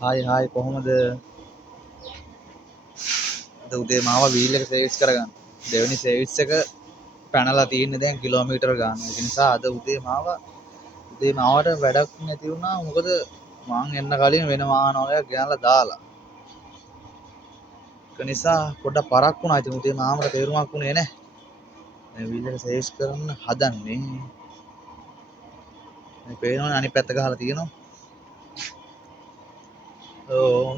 Hi කොහොමද? අද උදේ මාව වීල් එක සර්විස් කරගන්න. දෙවෙනි සර්විස් එක පැනලා තියෙන්නේ දැන් කිලෝමීටර ගානක්. ඒ නිසා අද උදේ මාවට වැඩක් නැති වුණා. මොකද මං එන්න කලින් වෙන වාහන වගේක් ගෙනල්ලා දාලා. ඒක නිසා පොඩ්ඩක් පරක් වුණා. ඉතින් උදේ මාමට තේරුමක් වුණේ නැහැ. මේ වීල් එක සර්විස් කරන්න හදන්නේ. මේ පේනවනේ අනිත් පැත්ත ගහලා තියෙනවා. ඕ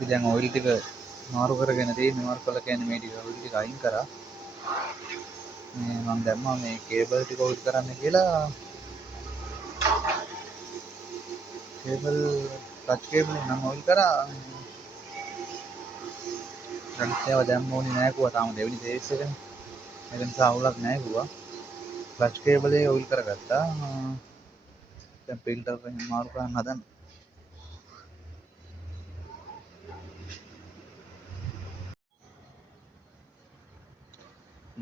අපි දැන් ඔයිල් ටික මාරු කරගෙන තියෙන්නේ. මාරු කළා කියන්නේ මේ ටික ඔයිල් ටික අයින් කරා. මේ මම දැම්මා මේ කේබල් ටික ඔයිල් කරන්න කියලා. කේබල් ටච් කේබල් නම් ඔයිල් කරා. රන්ට්ටේව දැම්ම ඕනේ නැහැ කිව්වා. තාම දෙවෙනි සර්විස් එකනේ. ඒක නිසා අවුලක් නැහැ කිව්වා. ක්ලච් කේබලේ ඔයිල් කරගත්තා. දැන් ෆිල්ටර් එක මාරු කරන්න හදන්න.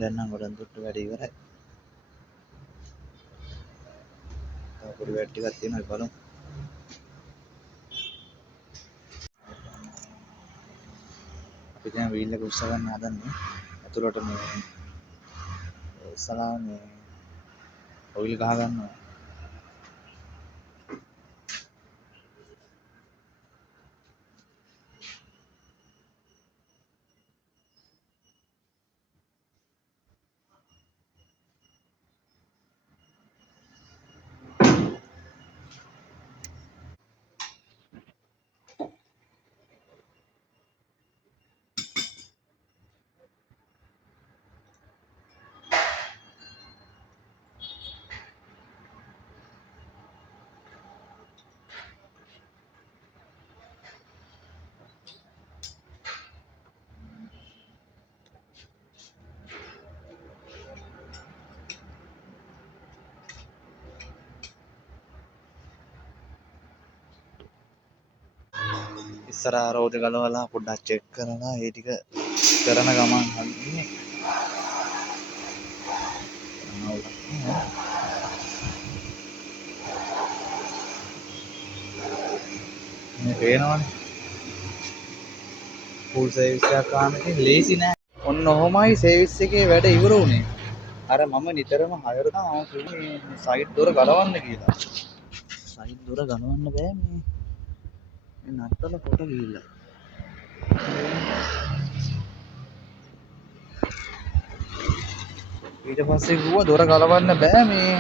දැන් නම් ගොඩක් දුරට වැඩ ඉවරයි. තව පොඩි වැඩ ටිකක් තියෙනවා ඒක බලමු. අපි දැන් වීල් එක උස්ස ගන්න හදන්නේ. අතුලට මේ උස්සලා මේ ඔයිල් ගහ ගන්නවා. ඉස්සරහා රෝද ගලවලා පොඩ්ඩක් චෙක් කරලා ඒ ටික කරන ගමන් හරිනේ. මේ පේනවනේ ෆුල් සර්විස් එකක් ආවම ඉතින් ලේසි නෑ. ඔන්න ඔහොමයි සර්විස් එකේ වැඩ ඉවර වුණේ. අර මම නිතරම හයර මම කිව්වේ මේ සයිඩ් දොර ගලවන්න කියලා. සයිඩ් දොර ගලවන්න බෑ මේ නත්තල කොට ගිහිල්ලා. ඊට පස්සේ කිව්වා දොර ගලවන්න බෑ මේ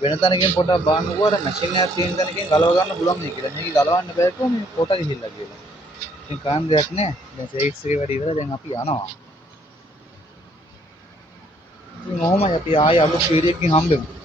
වෙන තැනකින් පොඩ්ඩක් බාන්න කිව්වා අර මැෂින් එකක් තියෙන තැනකින් ගලව ගන්න පුළුවන් නේ කියලා. මේක ගලවන්න බෑ කිව්වා මේ කොට ගිහිල්ලා කියලා. ඉතින් කාන් දෙයක් නෑ. දැන් සර්විස් එකේ වැඩ ඉවරයි. දැන් අපි යනවා. ඉතින් ඔහොමයි අපි ආයෙ අලුත් වීඩියෝ එකකින් හම්බෙමු.